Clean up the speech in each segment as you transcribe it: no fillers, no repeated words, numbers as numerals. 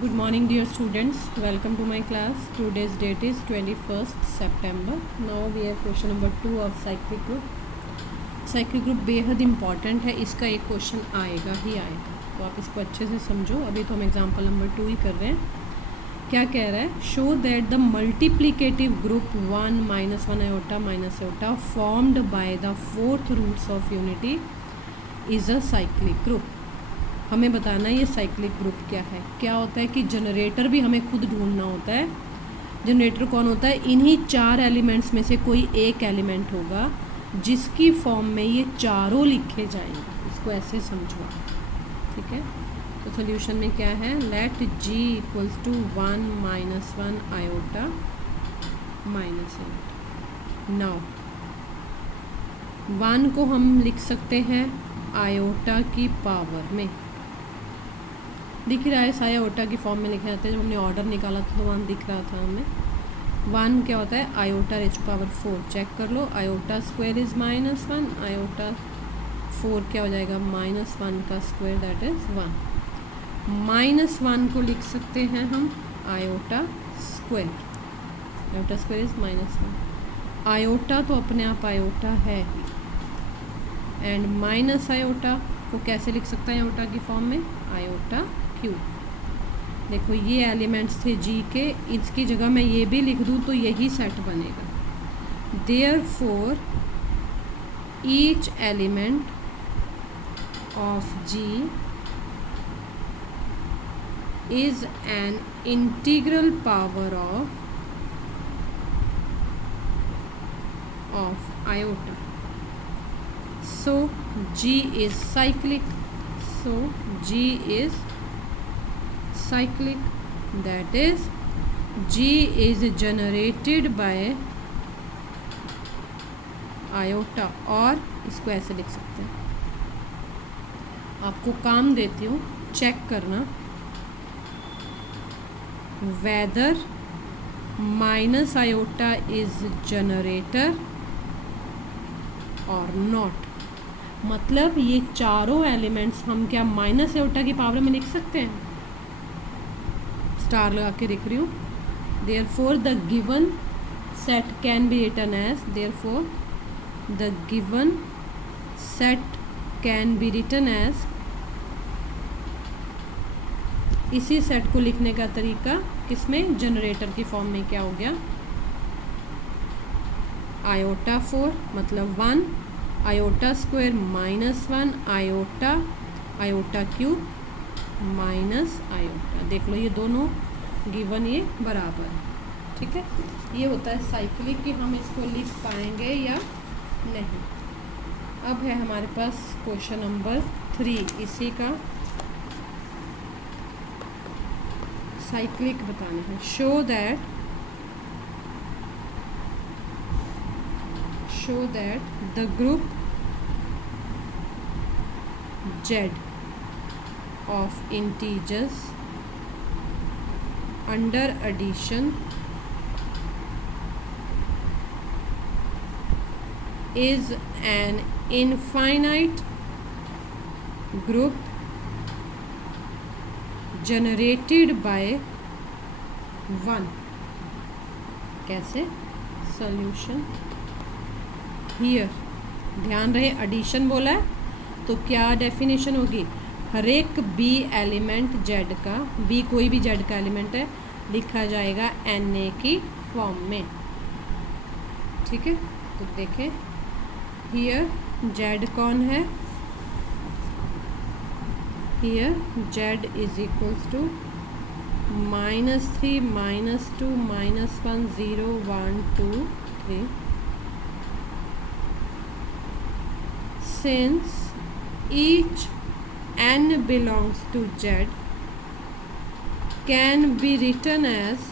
Good morning dear students, welcome to my class. Today's date is 21st September. Now we have question number 2 of cyclic group. Cyclic group बेहद important है, इसका एक question आएगा ही आएगा, तो आप इसको अच्छे से समझो। अभी तो हम एग्जाम्पल नंबर 2 ही कर रहे हैं। क्या कह रहा है? Show that the multiplicative group 1 -1 iota minus iota formed by the fourth roots of unity is a cyclic group. हमें बताना है ये साइक्लिक ग्रुप क्या है। क्या होता है कि जनरेटर भी हमें खुद ढूंढना होता है। जनरेटर कौन होता है? इन्हीं 4 एलिमेंट्स में से कोई एक एलिमेंट होगा जिसकी फॉर्म में ये चारों लिखे जाएंगे। इसको ऐसे समझो, ठीक है। तो सोल्यूशन में क्या है? Let G equals to 1 -1 iota minus iota. Now 1 को हम लिख सकते हैं आयोटा की पावर में, दिख रहा है आयोटा की फॉर्म में लिखे जाते हैं। जब हमने ऑर्डर निकाला था तो वहाँ दिख रहा था हमें। 1 क्या होता है? Iota raise to power 4। Check कर लो, आयोटा स्क्वायर इज़ -1, आयोटा 4 क्या हो जाएगा? -1 का स्क्वायर दैट इज़ 1। -1 को लिख सकते हैं हम iota square. Iota square is -1। Iota तो अपने आप आयोटा है, एंड माइनस आयोटा को कैसे लिख सकते हैं आयोटा की फॉर्म में? Iota Q. देखो ये एलिमेंट्स थे जी के, इसकी जगह मैं ये भी लिख दूँ तो यही सेट बनेगा। Therefore each element of G is an integral power of iota. So G is cyclic. So G is cyclic. That is, G is generated by iota, और इसको ऐसे लिख सकते हैं। आपको काम देती हूँ, चेक करना whether minus iota is generator और नॉट। मतलब ये चारों एलिमेंट्स हम क्या माइनस आयोटा की पावर में लिख सकते हैं? स्टार लगा के लिख रही हूँ। Therefore the given set can be written as, therefore the given set can be written as. इसी सेट को लिखने का तरीका किसमें? जनरेटर की फॉर्म में क्या हो गया? आयोटा 4 मतलब 1, iota square -1, iota iota cube minus iota. देख लो ये दोनों गिवन ये बराबर है, ठीक है। ये होता है साइक्लिक कि हम इसको लिख पाएंगे या नहीं। अब है हमारे पास क्वेश्चन नंबर 3, इसी का साइक्लिक बताना है। Show that the group Z of integers under addition is an infinite group generated by 1। कैसे? सॉल्यूशन हियर, ध्यान रहे एडिशन बोला है तो क्या डेफिनेशन होगी? हर एक बी एलिमेंट जेड का, बी कोई भी जेड का एलिमेंट है, लिखा जाएगा Na की फॉर्म में, ठीक है। तो देखें हियर जेड कौन है? Here Z is equals to -3 -2 -1 0 1 2 3। Since each n belongs to Z, can be written as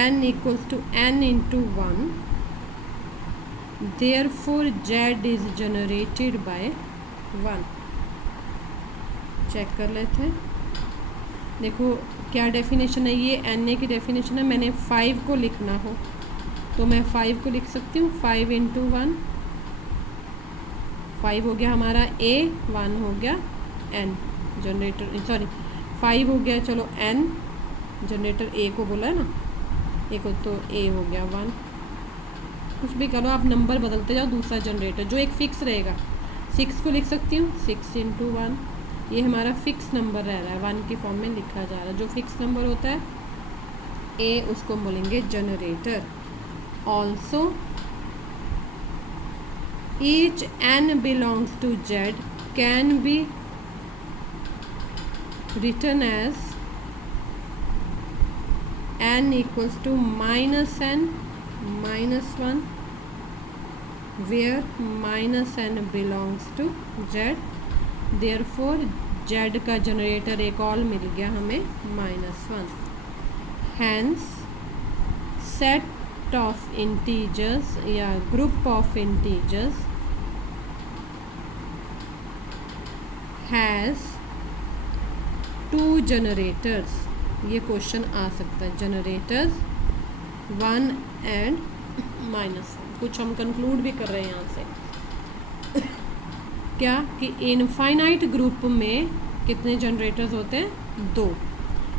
n equals to n into 1. Therefore, Z is generated by 1। Check कर लेते हैं। देखो क्या डेफिनेशन है, ये Na की डेफिनेशन है। मैंने 5 को लिखना हो तो मैं 5 को लिख सकती हूँ 5 into 1। 5 हो गया हमारा A, 1 हो गया N। जनरेटर सॉरी 5 हो गया, चलो n जनरेटर ए को बोला है ना, ए को, तो ए हो गया 1, कुछ भी करो आप, नंबर बदलते जाओ, दूसरा जनरेटर जो एक फ़िक्स रहेगा, 6 को लिख सकती हूँ 6 × 1, ये हमारा फिक्स नंबर रह रहा है, 1 की फॉर्म में लिखा जा रहा है। जो फिक्स नंबर होता है ए, उसको बोलेंगे generator. Also each n belongs to z can be written as n equals to -n -1 where -n belongs to z, therefore z का जनरेटर एक और मिल गया हमें -1। hence set of integers या group of integers has 2 generators, ये question आ सकता है, generators 1 and -1। कुछ हम कंक्लूड भी कर रहे हैं यहाँ से क्या कि इनफाइनाइट ग्रुप में कितने जनरेटर्स होते हैं, 2।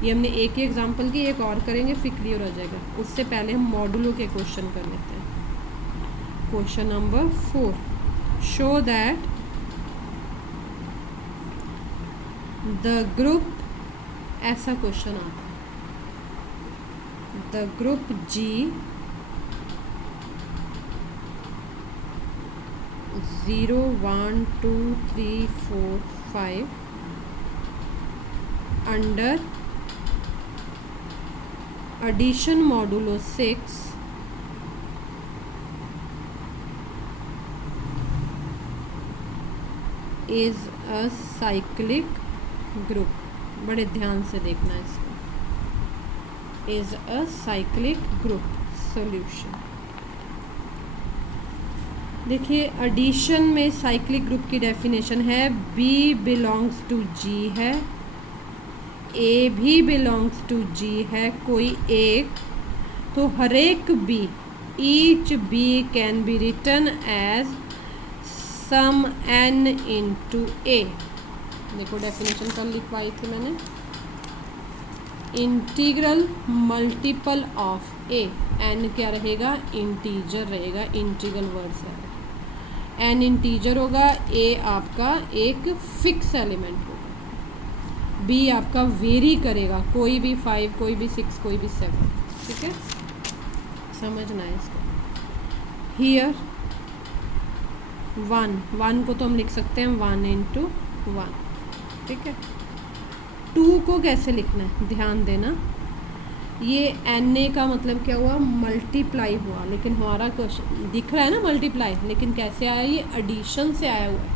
ये हमने एक ही एग्जांपल की, एक और करेंगे फिर क्लियर हो जाएगा। उससे पहले हम मॉडुलो के क्वेश्चन कर लेते हैं। Question number 4, show that the group, ऐसा क्वेश्चन आता है, the group G 0 1 2 3 4 5 under addition modulo 6 is a cyclic group। बड़े ध्यान से देखना इसको, is a cyclic group। solution देखिए, addition में cyclic group की definition है B belongs to G है, A भी belongs to G है, कोई एक, तो हर एक B, each B can be written as sum n into A। देखो डेफिनेशन कल लिखवाई थी मैंने, integral multiple of A, N क्या रहेगा, इंटीजर रहेगा, इंटीग्रल वर्ड से एन इंटीजर होगा, ए आपका एक फिक्स एलिमेंट होगा, बी आपका वेरी करेगा, कोई भी 5, कोई भी 6, कोई भी 7। ठीक है, समझना है इसको। हियर 1 को तो हम लिख सकते हैं 1 × 1। ठीक है, 2 को कैसे लिखना है, ध्यान देना, ये एन ए का मतलब क्या हुआ, मल्टीप्लाई हुआ, लेकिन हमारा क्वेश्चन दिख रहा है ना मल्टीप्लाई, लेकिन कैसे आया, ये एडिशन से आया हुआ है,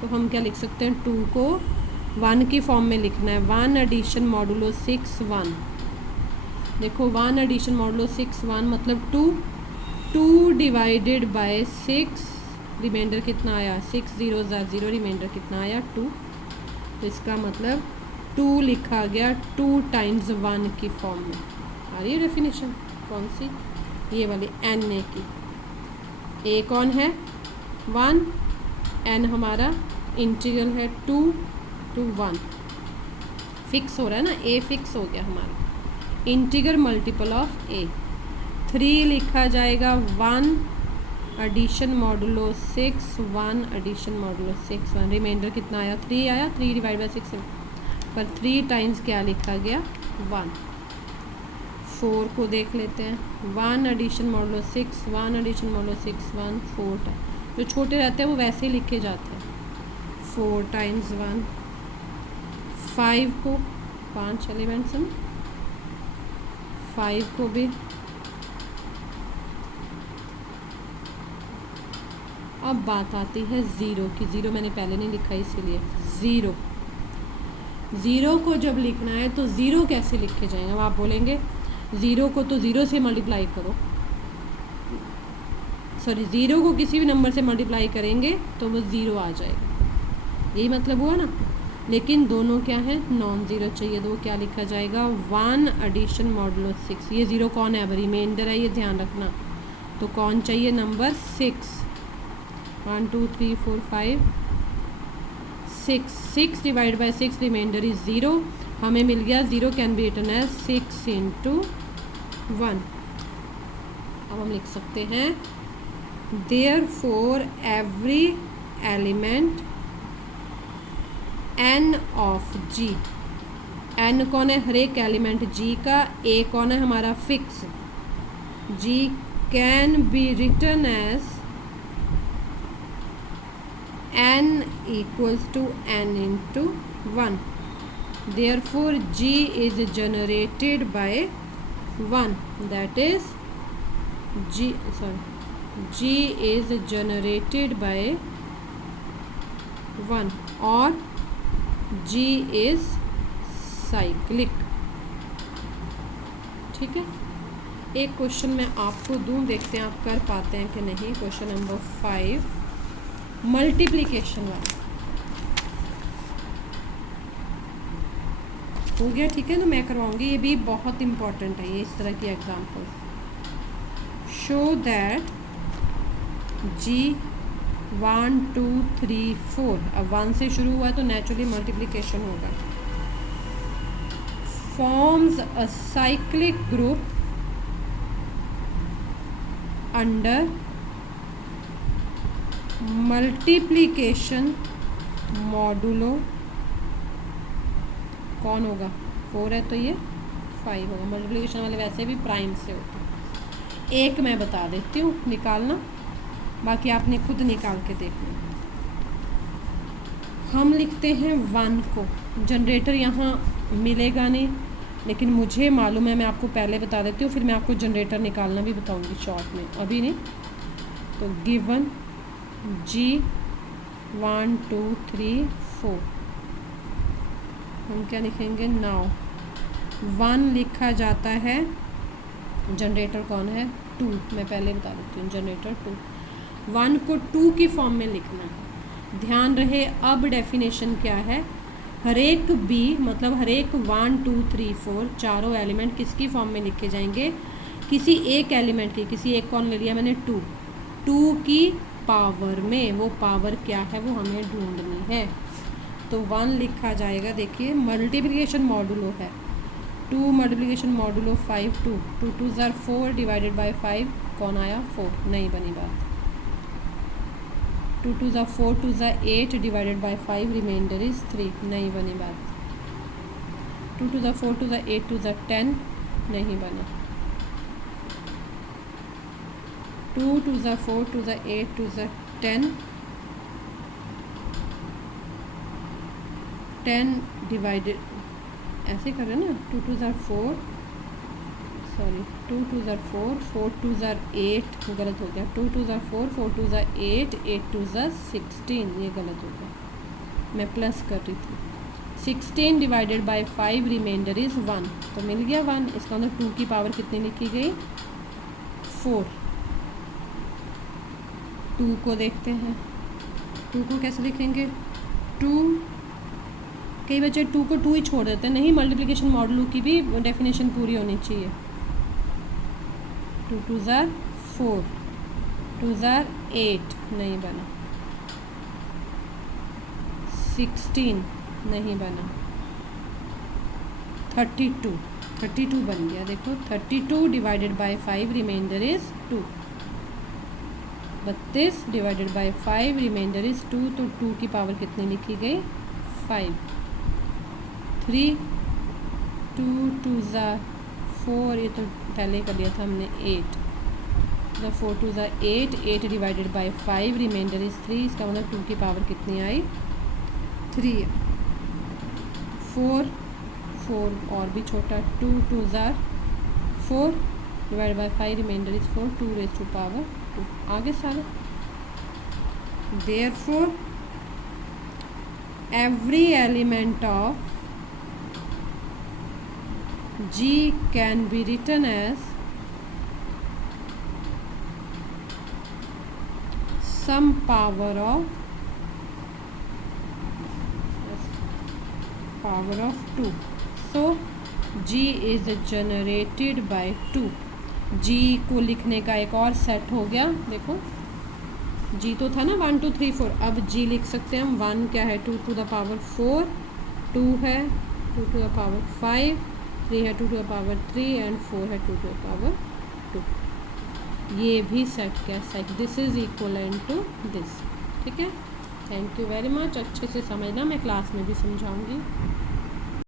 तो हम क्या लिख सकते हैं, 2 को 1 की फॉर्म में लिखना है, 1 एडिशन मॉडुलो 6 1। देखो 1 एडिशन मॉडुलो 6 1 मतलब 2 डिवाइडेड बाय 6, रिमाइंडर कितना आया, 6 0 0, रिमाइंडर कितना आया 2, तो इसका मतलब 2 लिखा गया 2 टाइम्स 1 की फॉर्म में। आ रही है डेफिनेशन कौन सी, ये वाली एन ए की। ए कौन है, 1, एन हमारा इंटीग्रल है 2 to 1, फिक्स हो रहा है ना, ए फिक्स हो गया हमारा, इंटीग्रल मल्टीपल ऑफ ए। 3 लिखा जाएगा 1 addition modulo 6 1 addition modulo 6 1, remainder कितना आया, 3 आया, 3 डिवाइड बाई 6 पर 3 टाइम्स क्या लिखा गया, 1। 4 को देख लेते हैं, 1 addition modulo 6 1 addition modulo 6 1 4 time, जो छोटे रहते हैं वो वैसे ही लिखे जाते हैं, 4 टाइम्स 1। 5 को 5 एलिमेंट्स हैं, 5 को भी, अब बात आती है 0 की। 0 मैंने पहले नहीं लिखा इसीलिए, 0 को जब लिखना है तो 0 कैसे लिखे जाएंगे, अब आप बोलेंगे 0 को तो 0 से मल्टीप्लाई करो, सॉरी 0 को किसी भी नंबर से मल्टीप्लाई करेंगे तो वो 0 आ जाएगा, यही मतलब हुआ ना, लेकिन दोनों क्या है, नॉन ज़ीरो चाहिए, तो क्या लिखा जाएगा, 1 एडिशन मॉडुलो 6। ये 0 कौन है, अब रिमाइंडर है, ये ध्यान रखना, तो कौन चाहिए, number 6। 1 2 3 4 5 6 6 divide by 6, remainder is 0, हमें मिल गया 0 कैन बी रिटन एज 6 × 1। अब हम लिख सकते हैं therefore every element n of g, n कौन है, हर एक एलिमेंट g का, a कौन है हमारा fix, g can be written as n equals to n into 1, therefore g is generated by 1, that is g is generated by 1 और g is cyclic। ठीक है, एक क्वेश्चन मैं आपको दूं, देखते हैं आप कर पाते हैं कि नहीं। क्वेश्चन नंबर 5 मल्टीप्लिकेशन वाला हो गया। ठीक है, तो मैं करवाऊंगी, ये भी बहुत इंपॉर्टेंट है, ये इस तरह की एग्जाम्पल। शो दैट g 1 2 3 4, अब 1 से शुरू हुआ है तो नेचुरली मल्टीप्लिकेशन होगा। Forms a cyclic group under multiplication modulo, कौन होगा, 4 है तो ये 5 होगा। मल्टीप्लिकेशन वाले वैसे भी प्राइम से होते हैं। एक मैं बता देती हूँ निकालना, बाकी आपने खुद निकाल के देखना। हम लिखते हैं 1 को, जनरेटर यहाँ मिलेगा नहीं, लेकिन मुझे मालूम है, मैं आपको पहले बता देती हूँ, फिर मैं आपको जनरेटर निकालना भी बताऊँगी शॉर्ट में, अभी नहीं। तो गिवन g 1 2 3 4, हम क्या लिखेंगे, नाउ 1 लिखा जाता है, जनरेटर कौन है, 2, मैं पहले बता देती हूँ, जनरेटर 2। 1 को 2 की फॉर्म में लिखना है। ध्यान रहे, अब डेफिनेशन क्या है, हर एक b मतलब हर एक 1 2 3 4 चारों एलिमेंट किसकी फॉर्म में लिखे जाएंगे, किसी एक एलिमेंट की, किसी एक कौन ले लिया मैंने, 2 की पावर में। वो पावर क्या है वो हमें ढूंढनी है। तो 1 लिखा जाएगा, देखिए मल्टीप्लिकेशन मॉडुलो है, 2 मल्टीप्लिकेशन मॉडुलो 5 2 2 2 ज़ार 4 डिवाइडेड बाय 5 कौन आया, 4, नहीं बनी बात। 2 2 ज़ार 4 2 ज़ार 8 डिवाइडेड बाय 5 रिमाइंडर इज़ 3, नहीं बनी बात। 2 2 ज़ार 4 2 ज़ार 8 2 ज़ार 10, नहीं बना। 2 2 ज़ार 4 2 ज़ार 8 2 ज़ार 10, 10 डिवाइडेड, ऐसे कर रहे हैं ना, 2 2 ज़ार 4 सॉरी 2 2 ज़ार 4 4 2 ज़ार 8, गलत हो गया, 2 2 ज़ार 4 4 2 ज़ार 8 8 2 ज़ार 16, ये गलत हो गया, मैं प्लस कर रही थी। 16 डिवाइडेड बाय 5 रिमाइंडर इज़ 1, तो मिल गया 1। इसका अंदर 2 की पावर कितनी लिखी गई, 4। 2 को देखते हैं, 2 को कैसे लिखेंगे, 2, कई बच्चे 2 को 2 ही छोड़ देते हैं, नहीं, मल्टीप्लिकेशन मॉडुलो की भी डेफिनेशन पूरी होनी चाहिए। 2 2 ज़ार 4 2 ज़ार 8, नहीं बना। 16 नहीं बना। 32 बन गया, देखो 32 divided by 5 remainder is 2, 32 divided by 5 remainder is 2, तो 2 की पावर कितनी लिखी गई, 5। 3 2 2 ज़ार 4, ये तो पहले कर लिया था हमने, 8 4 2 ज़ार 8 8 डिवाइडेड बाय 5 रिमाइंडर इज़ 3, इसका मतलब 2 की पावर कितनी आई, 3। 4 4 और भी छोटा, 2 2 ज़ार 4 divided by 5 remainder is 4, 2 raise to power 2, आगे सारे। Therefore every element of G can be written as some power of 2. So G is generated by 2. G को लिखने का एक और सेट हो गया, देखो G तो था ना 1 2 3 4, अब G लिख सकते हैं हम। 1 क्या है, 2 टू द पावर 4, 2 है, 2 to the power 5, 3 है 2 to the power 3 एंड 4 है 2 to the power 2। ये भी सेट क्या set, this is equivalent to this. ठीक है, थैंक यू वेरी मच। अच्छे से समझना, मैं क्लास में भी समझाऊंगी।